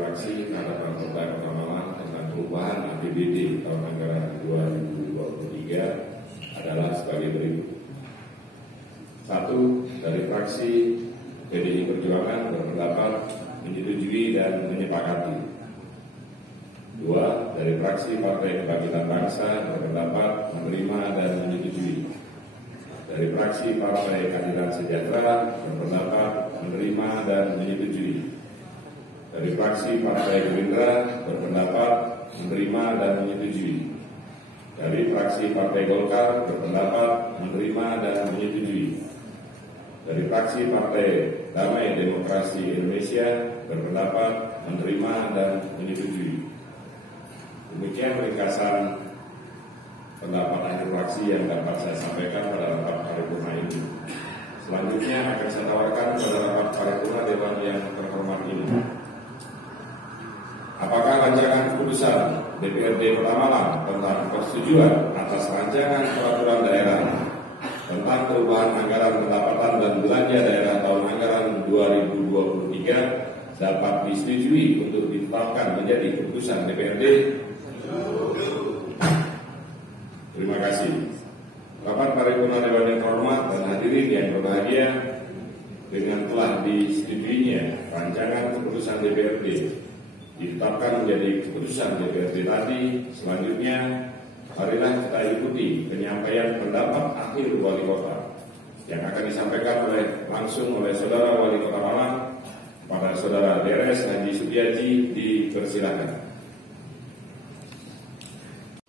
fraksi Harapan Kota Kota Malang tentang perubahan APBD tahun anggaran 2023 adalah sebagai berikut. 1. Dari fraksi PDI Perjuangan berpendapat menyetujui dan menyepakati. 2. Dari fraksi Partai Kebangkitan Bangsa berpendapat menerima dan menyetujui. Dari fraksi Partai Keadilan Sejahtera berpendapat menerima dan menyetujui. Dari fraksi Partai Gerindra berpendapat menerima dan menyetujui. Dari fraksi Partai Golkar berpendapat menerima dan menyetujui. Dari fraksi Partai Damai Demokrasi Indonesia berpendapat menerima dan menyetujui. Demikian ringkasan pendapat akhir fraksi yang dapat saya sampaikan pada rapat paripurna ini. Selanjutnya akan saya tawarkan pada rapat paripurna Dewan yang terhormat ini. Apakah rancangan keputusan DPRD Kota Malang tentang persetujuan atas rancangan peraturan daerah tentang perubahan anggaran pendapatan dan belanja daerah tahun anggaran 2023 dapat disetujui untuk ditetapkan menjadi keputusan DPRD? Terima kasih. Rapat paripurna Dewan yang hormat dan hadirin yang berbahagia, dengan telah disetujuinya rancangan keputusan DPRD ditetapkan menjadi keputusan DPRD tadi, selanjutnya marilah kita ikuti penyampaian pendapat akhir Wali Kota yang akan disampaikan langsung oleh Saudara Wali Kota Malang pada Saudara DRS Haji Sutiaji. Dipersilakan.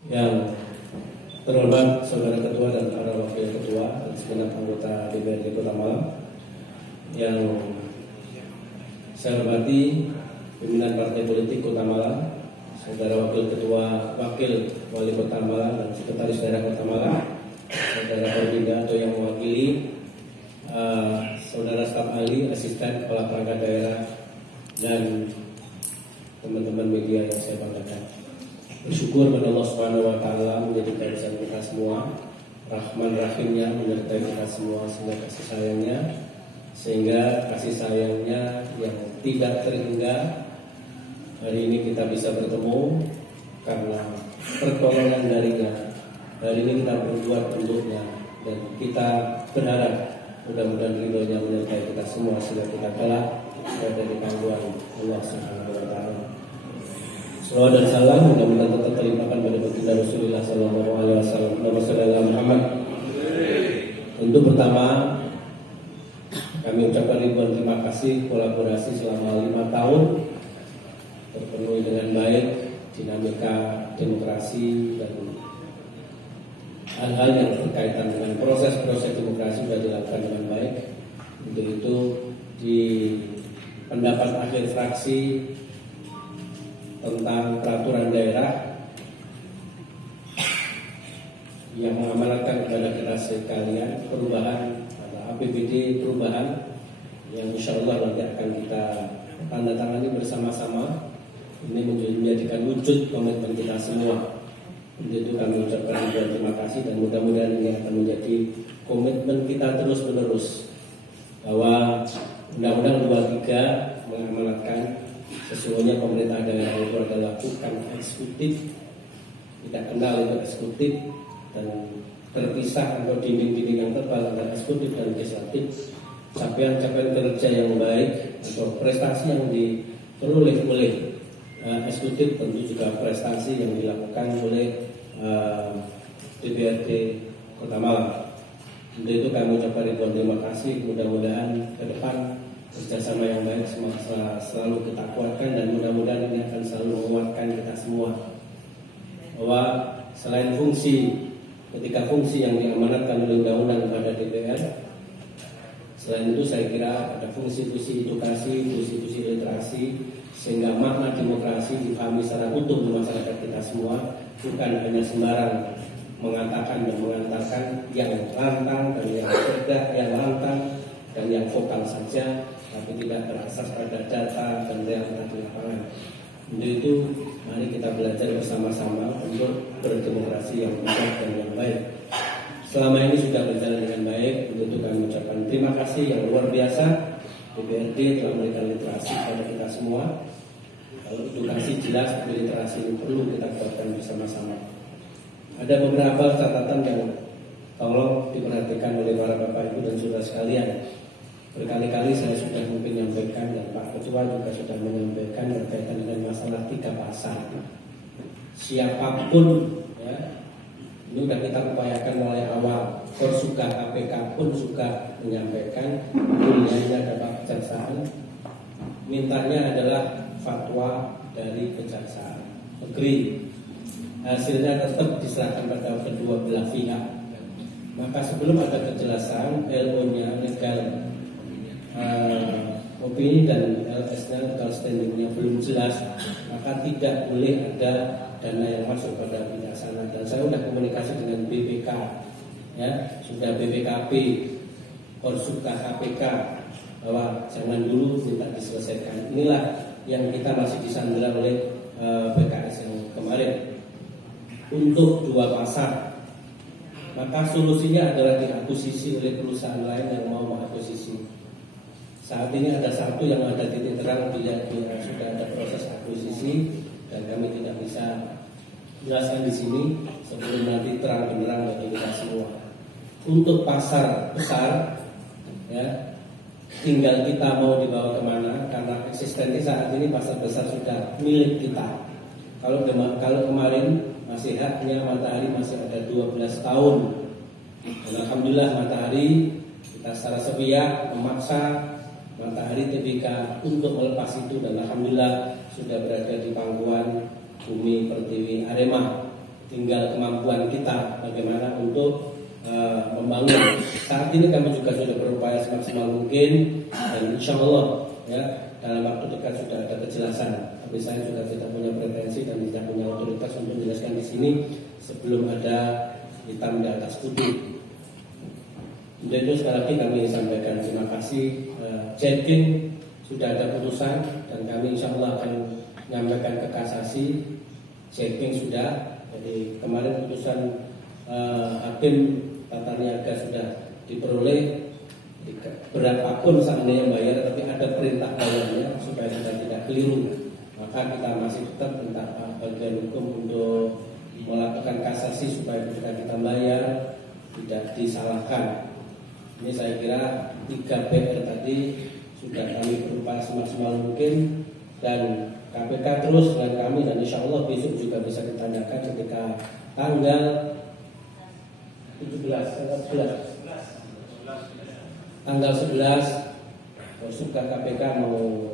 Yang terhormat Saudara Ketua dan para Wakil Ketua dan segenap anggota DPRD Kota Malang, yang saya hormati pimpinan Partai Politik Kota Malang, Saudara Wakil Ketua, Wakil Wali Kota Malang dan Sekretaris Daerah Kota Malang, Saudara Korbinda atau yang mewakili, Saudara Staf Ahli, Asisten Kepala Perangkat Daerah, dan teman-teman media yang saya banggakan. Bersyukur pada Allah Subhanahu wa Ta'ala menjadikan kita semua, Rahman Rahimnya menyertai kita semua, sehingga kasih sayangnya yang tidak terhingga hari ini kita bisa bertemu karena pertolongan darinya. Hari ini kita berbuat untuknya dan kita berharap mudah-mudahan ridhonya menyertai kita semua sehingga kita kelak berada di pangkuan Allah Subhanahu wa Ta'ala. Salawat dan salam mudah-mudahan tetap terlimpahkan pada baginda Rasulullah Sallallahu Alaihi Wasallam. Nama saudara Muhammad. Untuk pertama, kami ucapkan ribuan terima kasih kolaborasi selama 5 tahun terpenuhi dengan baik, dinamika demokrasi dan hal-hal yang berkaitan dengan proses-proses demokrasi sudah dilakukan dengan baik. Untuk itu di pendapat akhir fraksi tentang peraturan daerah yang mengamanatkan kepada kita sekalian perubahan APBD perubahan yang insya Allah nanti akan kita tanda tangani bersama-sama. Ini menjadikan wujud komitmen kita semua. Untuk itu kami ucapkan terima kasih dan mudah-mudahan ini akan menjadi komitmen kita terus-menerus bahwa Undang-Undang 23 mengamanatkan sesungguhnya pemerintah daerah itu adalah bukan eksekutif, tidak kenal itu eksekutif, dan terpisah atau dinding-dinding yang tebal antara eksekutif dan legislatif. Capaian-capaian kerja yang baik atau prestasi yang diperoleh oleh eksekutif tentu juga prestasi yang dilakukan oleh DPRD Kota Malang. Untuk itu kami ucapkan ribuan terima kasih. Mudah-mudahan ke depan kerjasama yang baik selalu kita kuatkan dan mudah-mudahan ini akan selalu menguatkan kita semua. Bahwa selain ketika fungsi yang diamanatkan oleh undang-undang kepada DPR, selain itu saya kira ada fungsi-fungsi edukasi, fungsi-fungsi literasi, sehingga makna demokrasi dipahami secara utuh di masyarakat kita semua, bukan hanya sembarang mengatakan dan mengantarkan yang lantang dan yang cerdas, yang lantang dan yang vokal saja, tapi tidak berasas pada data dan realita di lapangan. Untuk itu, mari kita belajar bersama-sama untuk berdemokrasi yang benar dan yang baik. Selama ini sudah berjalan dengan baik. Untuk itu kami ucapkan terima kasih yang luar biasa. DPRD telah memberikan literasi kepada kita semua. Kalau edukasi jelas, literasi ini perlu kita kuatkan bersama-sama. Ada beberapa catatan yang tolong diperhatikan oleh para Bapak Ibu dan Saudara sekalian. Berkali-kali saya sudah mungkin menyampaikan dan Pak Ketua juga sudah menyampaikan berkaitan dengan masalah 3 pasar. Siapapun, ya, ini sudah kita upayakan mulai awal. Korsuka KPK pun suka menyampaikan, dunia ada Pak Kejaksaan. Mintanya adalah fatwa dari Kejaksaan Negeri. Hasilnya tetap diserahkan pada kedua belah pihak. Maka sebelum ada kejelasan LO-nya legal, opini dan LS-nya legal standing-nya belum jelas, maka tidak boleh ada dana yang masuk pada pihak sana. Dan saya sudah komunikasi dengan BPK, ya, sudah BPKP, Korsuka KPK, bahwa jangan dulu minta diselesaikan. Inilah yang kita masih disandera oleh PKS yang kemarin untuk 2 pasar. Maka solusinya adalah diakuisisi oleh perusahaan lain yang mau mengakuisisi. Saat ini ada satu yang ada titik terang, dia sudah ada proses akuisisi dan kami tidak bisa jelaskan di sini sebelum nanti terang benderang bagi kita semua. Untuk pasar besar, ya, tinggal kita mau dibawa kemana, karena eksistensi saat ini pasar besar sudah milik kita. Kalau kemarin masih haknya Matahari masih ada 12 tahun. Dan alhamdulillah Matahari kita secara sepihak memaksa Matahari TBK untuk melepas itu, dan alhamdulillah sudah berada di pangkuan Bumi Pertiwi Arema. Tinggal kemampuan kita bagaimana untuk membangun. Saat ini kami juga sudah berupaya semaksimal mungkin, dan insya Allah, ya, dalam waktu dekat sudah ada kejelasan. Tapi saya juga tidak punya pretensi dan tidak punya otoritas untuk menjelaskan di sini sebelum ada hitam di atas putih. Untuk itu sekali lagi kami sampaikan terima kasih. Checking sudah ada putusan dan kami insya Allah akan menyampaikan ke kasasi. Checking sudah. Jadi kemarin putusan hakim tata niaga sudah diperoleh. Berapapun seandainya bayar, tapi ada perintah bayarnya supaya kita tidak keliru. Maka kita masih tetap minta bagian hukum untuk melakukan kasasi supaya ketika kita bayar tidak disalahkan. Ini saya kira 3 PR tadi sudah kami berupaya semaksimal mungkin, dan KPK terus dengan kami, dan insya Allah besok juga bisa ditanyakan ketika tanggal 11 Korsuka KPK mau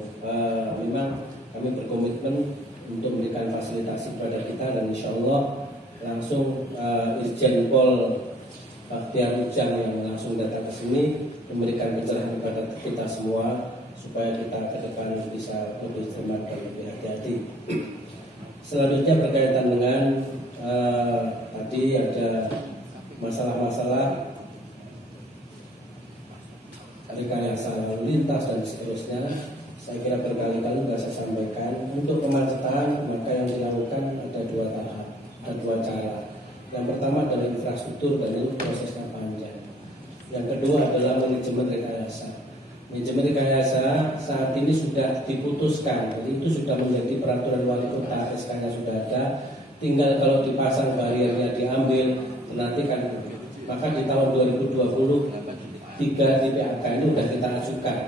memang kami berkomitmen untuk memberikan fasilitasi kepada kita, dan insya Allah langsung Irjen Pol Bakhtiar Ujang yang langsung datang ke sini memberikan pencerahan kepada kita semua supaya kita ke depan bisa lebih cermat dan lebih hati-hati. Selanjutnya berkaitan dengan tadi ada masalah-masalah rekayasa lalu lintas dan seterusnya. Saya kira berkali-kali sudah saya sampaikan, untuk kemacetan maka yang dilakukan ada 2 tahap, ada 2 cara. Yang pertama adalah infrastruktur, dan itu prosesnya panjang. Yang kedua adalah manajemen rekayasa. Manajemen rekayasa saat ini sudah diputuskan, jadi itu sudah menjadi peraturan wali kota, SK-nya sudah ada. Tinggal kalau dipasang bariernya diambil, menantikan. Maka di tahun 2020 3 DPAK ini sudah kita ajukan.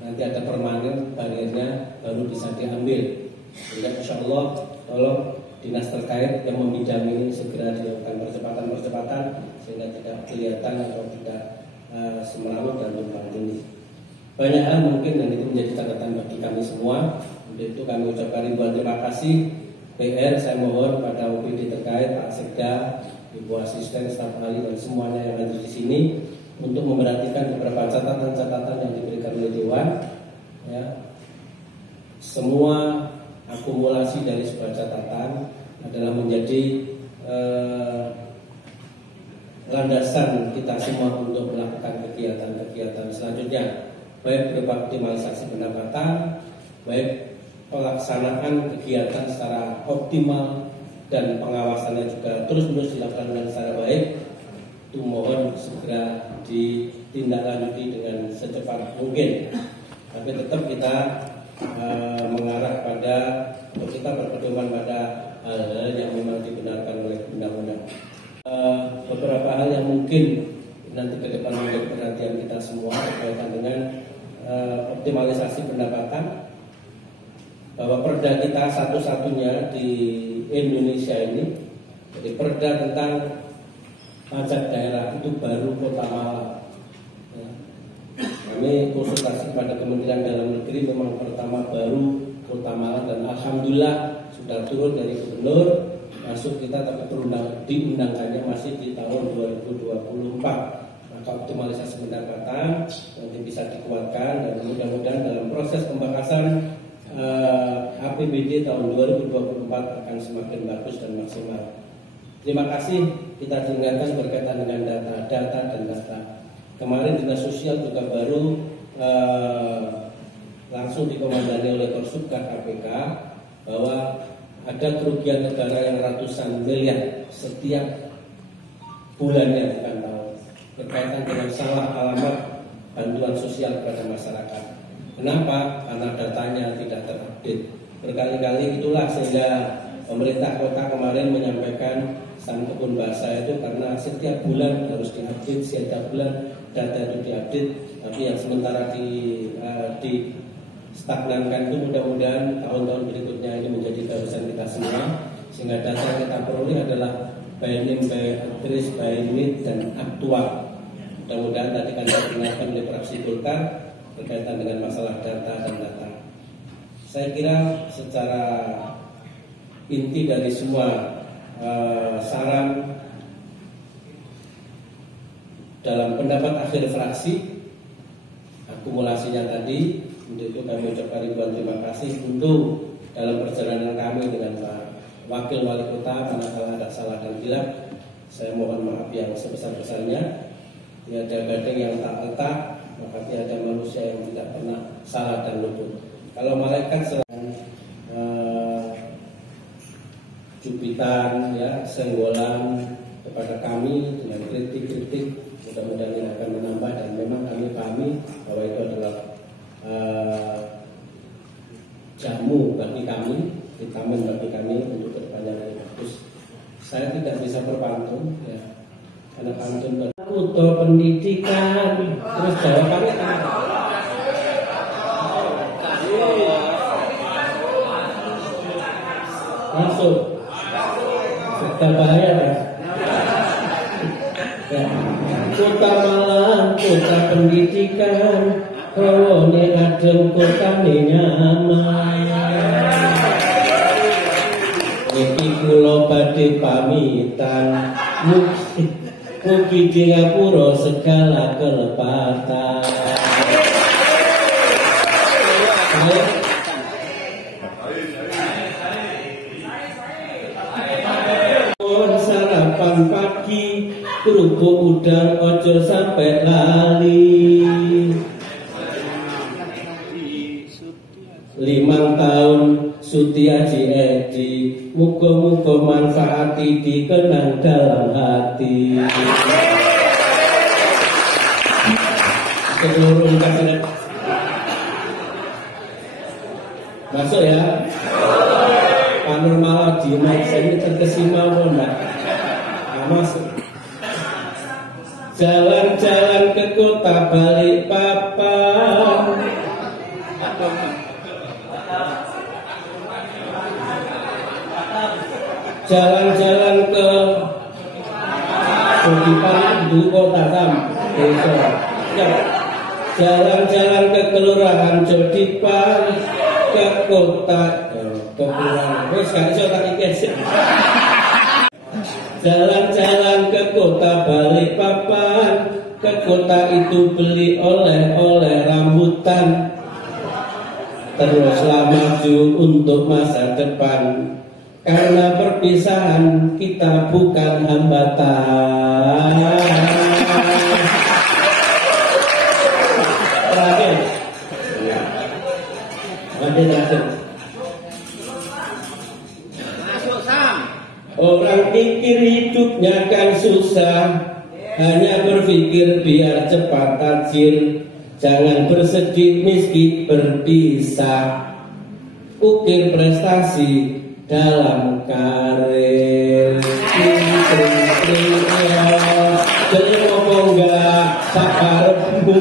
Nanti ada permanen bariernya baru bisa diambil. Jadi insya Allah tolong dinas terkait yang membidangi ini segera dilakukan percepatan sehingga tidak kelihatan atau tidak semerawut dan tumpang tindih. Banyak hal mungkin, dan itu menjadi catatan bagi kami semua. Untuk itu kami ucapkan ribuan terima kasih. PR saya mohon pada OPD terkait, Pak Sekda, Ibu Asisten, staf ahli dan semuanya yang ada di sini untuk memperhatikan beberapa catatan-catatan yang diberikan oleh Dewan. Ya. Semua akumulasi dari sebuah catatan adalah menjadi landasan kita semua untuk melakukan kegiatan-kegiatan selanjutnya, baik berupa optimalisasi pendapatan, baik pelaksanaan kegiatan secara optimal, dan pengawasannya juga terus-menerus dilakukan dengan secara baik. Itu mohon segera ditindaklanjuti dengan secepat mungkin. Tapi tetap kita mengarah pada kita berpedoman pada hal-hal yang memang dibenarkan oleh undang-undang. Beberapa hal yang mungkin nanti ke depan menjadi perhatian kita semua berkaitan dengan optimalisasi pendapatan, bahwa perda kita satu-satunya di Indonesia ini, jadi perda tentang pajak daerah itu baru Kota Malang. Ya. Kami konsultasi pada Kementerian Dalam Negeri, memang pertama baru Kota Malang, dan alhamdulillah sudah turun dari gubernur masuk kita, tapi diundangkannya masih di tahun 2024. Maka optimalisasi pendapatan nanti bisa dikuatkan, dan mudah-mudahan dalam proses pembahasan APBD tahun 2024 akan semakin bagus dan maksimal. Terima kasih. Kita diingatkan berkaitan dengan data dan data. Kemarin Dinas Sosial juga baru langsung dikomandani oleh Korsubkar KPK bahwa ada kerugian negara yang ratusan miliar setiap bulannya, bukan tahun, berkaitan dengan salah alamat bantuan sosial kepada masyarakat. Kenapa? Karena datanya tidak terupdate. Berkali-kali itulah sehingga pemerintah kota kemarin menyampaikan San Kebun Bahasa itu, karena setiap bulan harus diupdate, setiap bulan data itu diupdate. Tapi yang sementara di stagnankan itu, mudah-mudahan tahun-tahun berikutnya ini menjadi keharusan kita semua, sehingga data yang kita peroleh adalah by name, by address, by unit, dan aktual. Mudah-mudahan tadi kan diingatkan oleh fraksi Golkar berkaitan dengan masalah data dan data. Saya kira secara inti dari semua saran dalam pendapat akhir fraksi, akumulasinya tadi, untuk itu kami ucapkan ribuan terima kasih untuk dalam perjalanan kami dengan Pak Wakil Wali Kota. Manakala ada salah dan hilaf, saya mohon maaf yang sebesar-besarnya. Tiada gading yang tak letak, maka tiada manusia yang tidak pernah salah dan luput. Kalau malaikat selain cubitan, ya, senggolan kepada kami dengan kritik-kritik, mudah-mudahan ini akan menambah, dan memang kami pahami bahwa itu adalah jamu bagi kami, vitamin bagi kami untuk kedepannya lebih bagus. Saya tidak bisa berpantun, ya, karena pantun butuh pendidikan. Terus jawabannya kan langsung sudah bahaya kan? Ya. Kota Malang, kota pendidikan, kawane adem, kotane nyaman. Iki kula badhe pamitan, mugi di ngapura segala kelepatan. Sarapan pagi, kerupuk udang ojo sampai lali. 5 tahun Suti Haji Edi, muga-muga manfaati dikenang dalam hati. Seluruh kasih masuk ya. Pak Nurmala di mic ini terkesima enggak? Masuk. Jalan-jalan ke kota Balikpapan, jalan-jalan ke Budipan di kota Sam desa, jalan-jalan ke kelurahan Jodipan, ke kota kelurahan wis gak iso tak iki. Jalan-jalan ke kota Balikpapan, ke kota itu beli oleh-oleh rambutan, teruslah maju untuk masa depan, karena perpisahan kita bukan hambatan. Terakhir, terakhir. Orang pikir hidupnya kan susah, hanya berpikir biar cepat tajir. Jangan bersedih miskin berpisah, ukir prestasi dalam karir. Jadi ngomong enggak sakarmu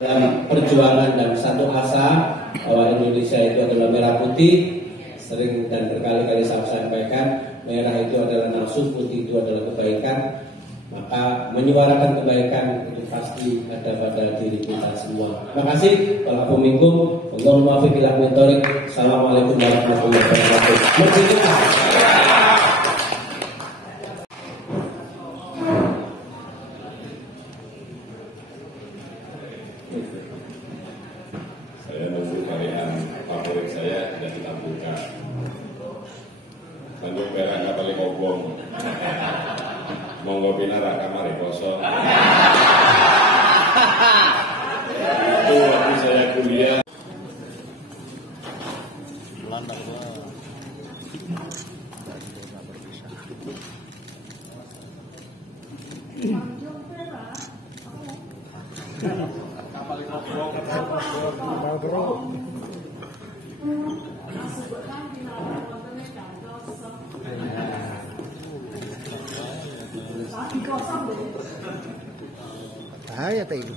dalam perjuangan dan satu asa bahwa Indonesia itu adalah merah putih. Sering dan berkali-kali saya sampaikan, merah itu adalah nafsu, putih itu adalah kebaikan. Maka menyuarakan kebaikan itu pasti ada pada diri kita semua. Terima kasih. Waalaikumsalam warahmatullahi wabarakatuh. Assalamualaikum warahmatullahi wabarakatuh. Merdeka. Saya nunggu karyan favorit saya dan ditampilkan. Tanjung Perak Kapali Kobong. Monggo pinara kamar kosong. Itu waktu saya kuliah. Bahaya teh itu.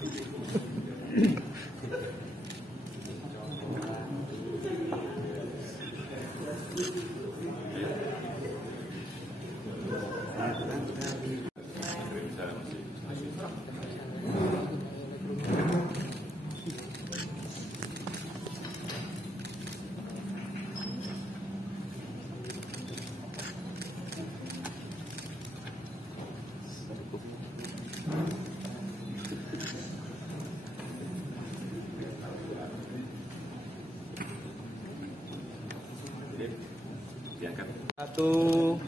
Diangkat. 1,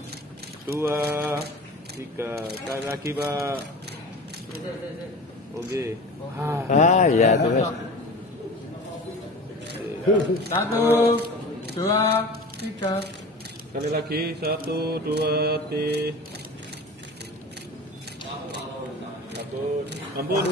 2, 3. Sekali lagi, Pak. Oke. Ya terus. 1, 2, 3. Sekali lagi. 1, 2, 3. Ampun.